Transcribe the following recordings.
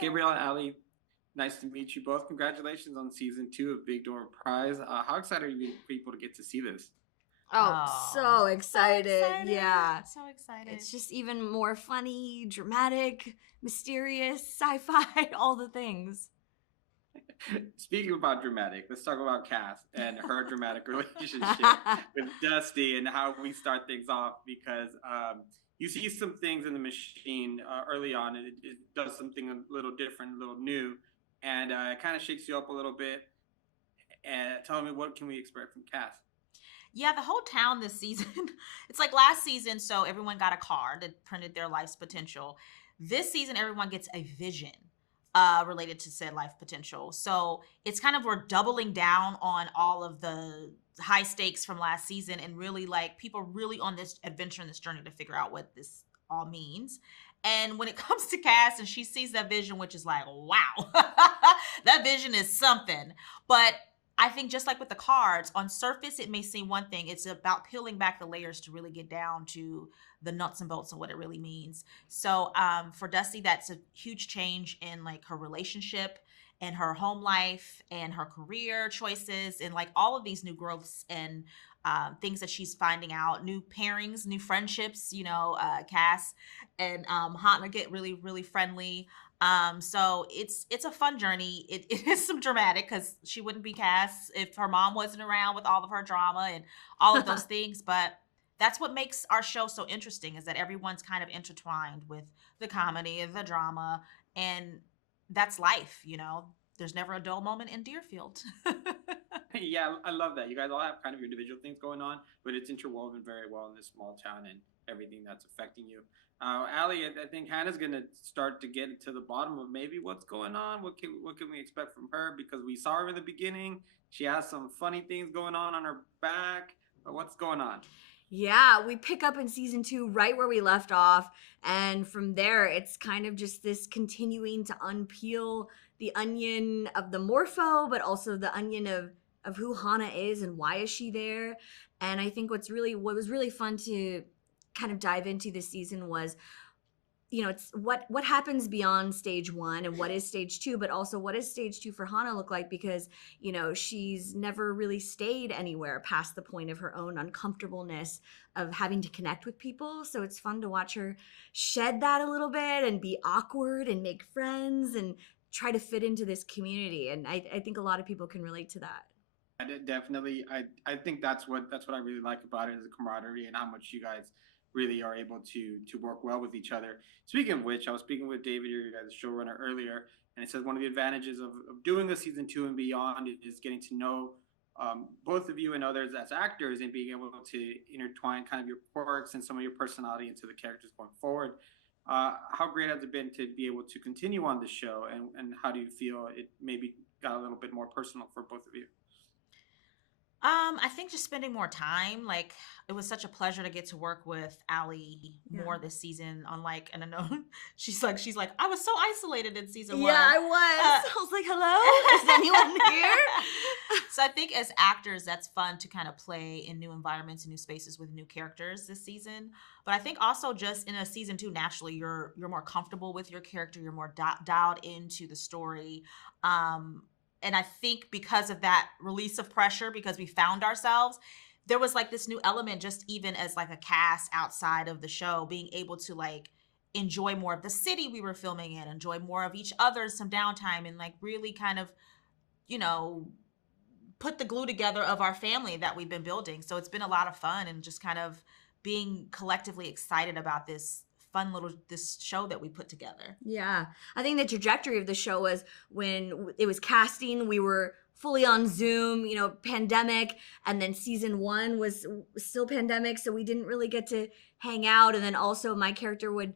Gabrielle and Ali, nice to meet you both. Congratulations on season 2 of Big Door Prize. How excited are you people to get to see this? Oh, so excited. So excited. Yeah. So excited. It's just even more funny, dramatic, mysterious, sci-fi, all the things. Speaking about dramatic, let's talk about Cass and her dramatic relationship with Dusty and how we start things off because you see some things in the machine early on and it does something a little different, a little new, and it kind of shakes you up a little bit. And tell me, what can we expect from Cass? Yeah, the whole town this season, it's like last season, so everyone got a card that printed their life's potential. This season, everyone gets a vision related to said life potential. So it's kind of we're doubling down on all of the high stakes from last season and really like people really on this adventure and this journey to figure out what this all means. And when it comes to Cass and she sees that vision, which is like, wow, that vision is something. But I think just like with the cards, on surface, it may seem one thing. It's about peeling back the layers to really get down to the nuts and bolts of what it really means. So for Dusty, that's a huge change in like her relationship and her home life and her career choices and like all of these new growths and things that she's finding out, new pairings, new friendships, Cass and Hana get really, really friendly. So it's a fun journey. It is some dramatic because she wouldn't be Cass if her mom wasn't around with all of her drama and all of those things. But that's what makes our show so interesting is that everyone's kind of intertwined with the comedy and the drama. And that's life, There's never a dull moment in Deerfield. Yeah, I love that. You guys all have kind of your individual things going on, but it's interwoven very well in this small town and everything that's affecting you. Ali, I think Hannah's gonna start to get to the bottom of maybe what's going on. What can we expect from her? Because we saw her in the beginning. She has some funny things going on her back. But what's going on? Yeah, we pick up in season 2 right where we left off. And from there, it's kind of just this continuing to unpeel the onion of the Morpho, but also the onion of who Hana is and why is she there. And I think what was really fun to kind of dive into this season was it's what happens beyond stage 1 and what is stage 2, but also what does stage 2 for Hana look like, because she's never really stayed anywhere past the point of her own uncomfortableness of having to connect with people. So it's fun to watch her shed that a little bit and be awkward and make friends and try to fit into this community. And I think a lot of people can relate to that. Definitely. I think that's what I really like about it is the camaraderie and how much you guys really are able to work well with each other. Speaking of which, I was speaking with David, your guys' showrunner, earlier, and it says one of the advantages of doing a season 2 and beyond is getting to know both of you and others as actors and being able to intertwine kind of your quirks and some of your personality into the characters going forward. How great has it been to be able to continue on the show, and how do you feel it maybe got a little bit more personal for both of you? I think just spending more time, like it was such a pleasure to get to work with Ali more this season. Unlike, and I know she's like, I was so isolated in season 1. Yeah, I was. I was like, hello, is anyone here? So I think as actors, that's fun to kind of play in new environments and new spaces with new characters this season. But I think also just in a season 2, naturally, you're more comfortable with your character. You're more dialed into the story. And I think because of that release of pressure, because we found ourselves, there was like this new element, just even as like a cast outside of the show, being able to like enjoy more of the city we were filming in, enjoy more of each other, some downtime, and like really kind of, put the glue together of our family that we've been building. So it's been a lot of fun and just kind of being collectively excited about this show that we put together. Yeah. I think the trajectory of the show was when it was casting, we were fully on Zoom, pandemic, and then season 1 was still pandemic, so we didn't really get to hang out. And then also my character would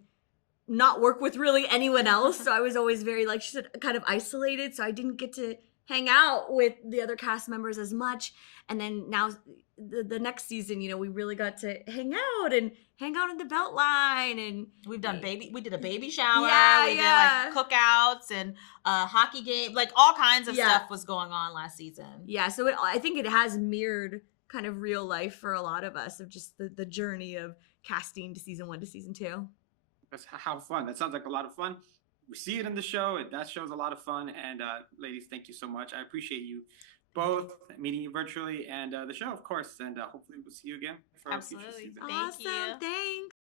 not work with really anyone else, so I was always very, like she said, kind of isolated, so I didn't get to hang out with the other cast members as much. And then now the next season, we really got to hang out in the Beltline, and we did a baby shower. We did like cookouts and hockey game, like all kinds of stuff was going on last season. Yeah, so I think it has mirrored kind of real life for a lot of us of just the journey of casting to season 1 to season 2. That's how fun. That sounds like a lot of fun. we see it in the show. That show's a lot of fun. And ladies, thank you so much. I appreciate you both meeting you virtually and the show, of course. And hopefully we'll see you again for a future Absolutely. season. Thank Awesome. you. Thanks.